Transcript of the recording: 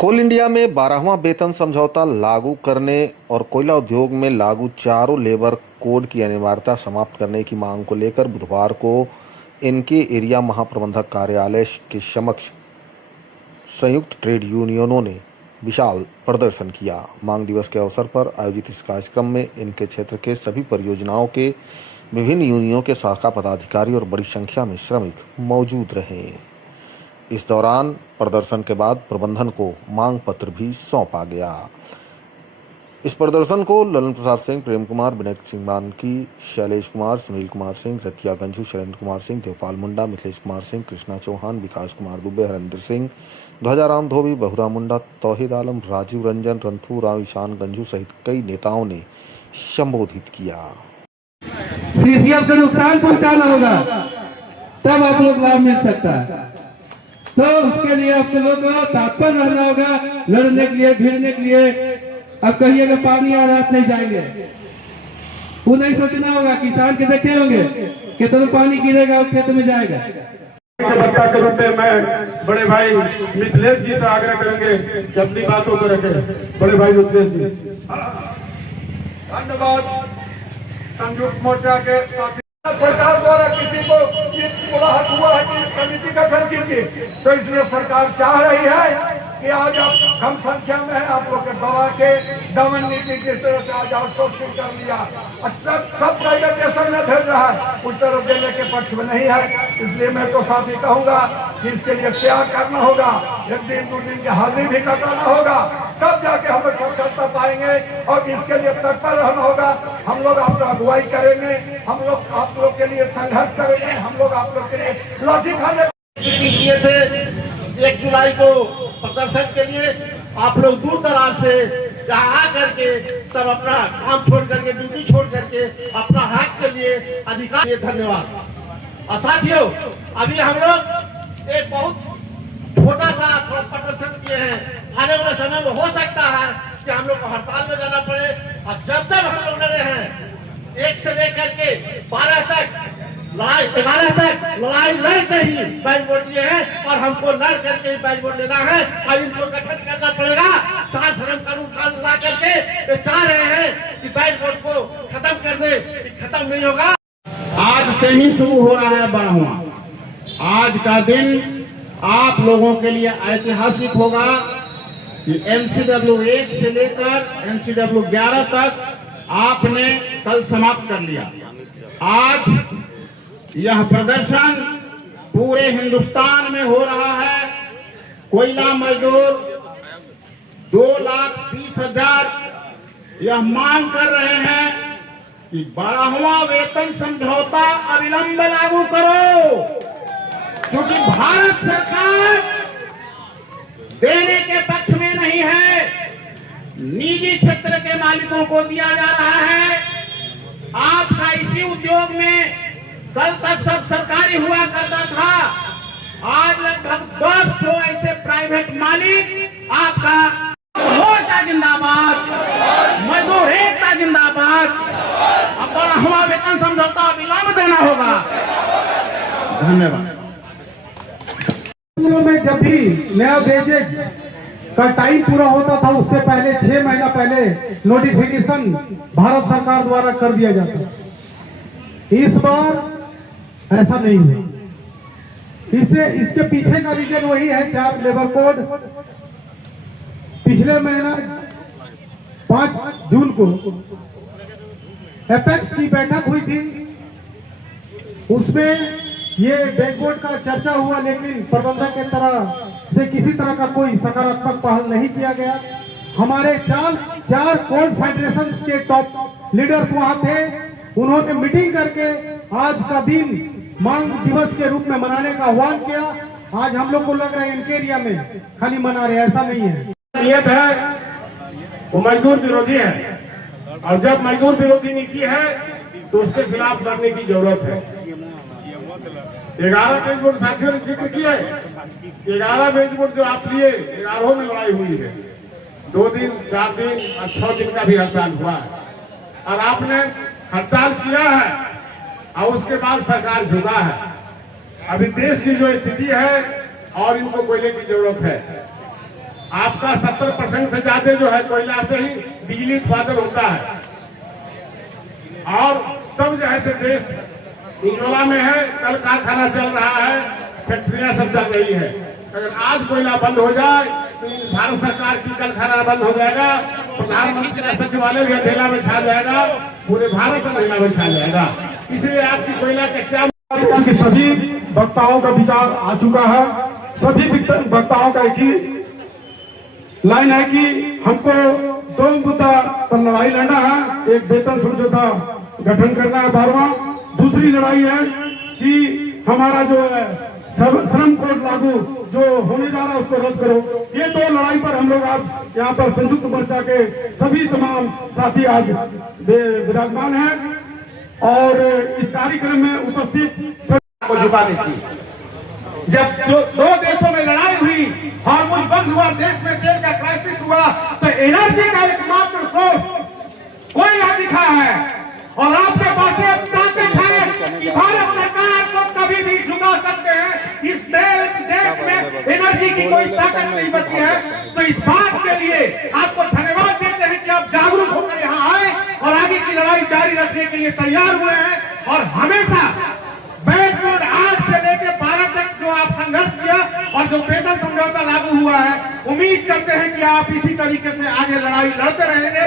कोल India में 12वां वेतन समझौता लागू करने और कोयला उद्योग में लागू चारों लेबर कोड की अनिवार्यता समाप्त करने की मांग को लेकर बुधवार को इनके एरिया महाप्रबंधक कार्यालय के समक्ष संयुक्त ट्रेड यूनियनों ने विशाल प्रदर्शन किया। मांग दिवस के अवसर पर आयोजित इस कार्यक्रम में इनके क्षेत्र के सभी परियोजनाओं के विभिन्न यूनियनों के शाखा पदाधिकारी और बड़ी संख्या में श्रमिक मौजूद रहे। इस दौरान प्रदर्शन के बाद प्रबंधन को मांग पत्र भी सौंपा गया। इस प्रदर्शन को ललन प्रसाद सिंह, प्रेम कुमार, विनय सिंह मानकी, शैलेश कुमार, सुनील कुमार सिंह, रतिया गंजू, शैलेंद्र कुमार सिंह, देवपाल मुंडा, मिथिलेश कुमार सिंह, कृष्णा चौहान, विकास कुमार दुबे, हरेंद्र सिंह, ध्वजाराम धोबी, बहुरा मुंडा, तौहीद आलम, राजीव रंजन, रंथू राव, ईशान गंजू सहित कई नेताओं ने संबोधित किया। सीसीएफ को नुकसान पहुंचाना होगा तब आप लोग लाभ मिल सकता है। तो उसके लिए आप लोगों को तत्पर रहना होगा, लड़ने के लिए, भिड़ने के लिए। अब कहिएगा पानी आ रात नहीं जाएंगे, वो नहीं सोचना होगा। किसान के देखे होंगे कितना पानी गिरेगा और खेत में जाएगा। के रूप में मैं बड़े भाई मिथिलेश जी से आग्रह करेंगे कि अपनी बातों को रखें। बड़े भाई मिथिलेश जी। धन्यवाद। संयुक्त मोर्चा के सरकार द्वारा किसी को बुलाहट हुआ है कि कमेटी गठन कीजिए, तो इसलिए सरकार चाह रही है कि आज आप कम संख्या में है, आप लोग के दवा के दमन नीति की तरह से आज आउटसोर्सिंग कर लिया। अच्छा, सब प्राइवेटाइजेशन में भेज रहा है, उस तरफ देने के पक्ष में नहीं है। इसलिए मैं तो साथ ही कहूंगा कि इसके लिए त्याग करना होगा, एक दिन दो दिन की हाजिरी भी कटाना होगा, तब जाके हम सफलता पाएंगे। और इसके लिए तत्पर रहना होगा। हम लोग आपको अगुवाई करेंगे, हम लोग आप लोग के लिए संघर्ष करेंगे, हम लोग आप लोग के लिए लाठी खाने किए थे। 1 जुलाई को प्रदर्शन के लिए आप लोग दूर दराज से यहाँ आकर के सब अपना काम छोड़ करके, ड्यूटी छोड़ करके अपना हक के लिए अधिकार दिए। धन्यवाद। और साथियों, अभी हम लोग एक बहुत छोटा सा प्रदर्शन किए हैं। आने वाले समय में हो सकता है कि हम लोग को हड़ताल में जाना पड़े। और जब तक हम लोग लड़े हैं 1 से लेकर के 12 तक, लड़ाई 11 तक लड़ाई लड़ते ही बैच बोर्ड लिए हैं और हमको लड़ करके ही बैच बोर्ड लेना है। और इनको गठन करना पड़ेगा। 4 श्रम कानून ला करके ये चाह रहे हैं कि बैच बोर्ड को खत्म कर दे, खत्म नहीं होगा। आज से ही शुरू हो रहा है 12वां। आज का दिन आप लोगों के लिए ऐतिहासिक होगा कि NCW 1 से लेकर NCW 11 तक आपने कल समाप्त कर लिया। आज यह प्रदर्शन पूरे हिंदुस्तान में हो रहा है। कोयला मजदूर 2,20,000 यह मांग कर रहे हैं कि 12वां वेतन समझौता अविलंब लागू करो, क्योंकि भारत सरकार देने के पक्ष में नहीं है, निजी क्षेत्र के मालिकों को दिया जा रहा है। आपका इसी उद्योग में कल तक सब सरकारी हुआ करता था, आज लगभग 10 ऐसे प्राइवेट मालिक। आपका मोर्चा जिंदाबाद, मजदूर एकता जिंदाबाद। अब 12वां वेतन समझौता विलंब देना होगा। धन्यवाद। में जब भी नया वेजेज का टाइम पूरा होता था, उससे पहले 6 महीना पहले नोटिफिकेशन भारत सरकार द्वारा कर दिया जाता। इस बार ऐसा नहीं है। इसके पीछे का रीजन वही है, 4 लेबर कोड। पिछले महीना 5 जून को एपेक्स की बैठक हुई थी, उसमें ये बैकबोर्ड का चर्चा हुआ, लेकिन प्रबंधक की तरह से किसी तरह का कोई सकारात्मक पहल नहीं किया गया। हमारे 4 कोल फेडरेशन के टॉप लीडर्स वहां थे, उन्होंने मीटिंग करके आज का दिन मांग दिवस के रूप में मनाने का आह्वान किया। आज हम लोग को लग रहा है इनके एरिया में खाली मना रहे, ऐसा नहीं है। नियत है वो मजदूर विरोधी है, और जब मजदूर विरोधी नीति है तो उसके खिलाफ लड़ने की जरूरत है। 11 बेंच बोर्ड साथियों ने जिक्र किया है, 11 बेंच बोर्ड जो आप लिए, 11 में लड़ाई हुई है। 2 दिन, 4 दिन और 6 दिन का भी हड़ताल हुआ है। और आपने हड़ताल किया है और उसके बाद सरकार झुका है। अभी देश की जो स्थिति है और इनको कोयले की जरूरत है। आपका 70% से ज्यादा जो है कोयला से ही बिजली उत्पादन होता है। और तब जो है से देश उज्ज्वला में है, कल कारखाना चल रहा है, फैक्ट्रियां सब चल रही है। अगर आज कोयला बंद हो जाए तो भारत सरकार की कल कारखाना बंद हो जाएगा, प्रधानमंत्री सचिवालय भी अंधेला में छा जाएगा, पूरे भारत अंधेला में छा जाएगा। इसलिए आपकी कोयला का क्या, क्योंकि सभी वक्ताओं का विचार आ चुका है, सभी वक्ताओं का एक ही लाइन है कि हमको दो मुद्दा पर लड़ाई लड़ना है। एक वेतन समझौता गठन करना है 12वां, दूसरी लड़ाई है कि हमारा जो है श्रम कोड लागू जो होने जा रहा है उसको रद्द करो। ये दो लड़ाई पर हम लोग आज यहाँ पर संयुक्त मोर्चा के सभी तमाम साथी आज विराजमान हैं और इस कार्यक्रम में उपस्थित को झुकानी थी। जब दो देशों में लड़ाई हुई, हार्मोन बंद हुआ, देश में तेल का क्राइसिस हुआ, तो एनर्जी का एकमात्र सोर्स कोयला दिखा है। और आपके पास एक ताकत है कि भारत सरकार को कभी भी झुका सकते हैं। इस देश में एनर्जी की कोई ताकत नहीं बची है। तो इस बात के लिए आपको धन्यवाद देते हैं कि आप जागरूक होकर यहाँ आए और आगे की लड़ाई जारी रखने के लिए तैयार हुए हैं। और हमेशा बैकवर्ड आज से लेकर 12 तक जो आप संघर्ष किया और जो वेतन समझौता लागू हुआ है, उम्मीद करते हैं कि आप इसी तरीके से आगे लड़ाई लड़ते रहेंगे।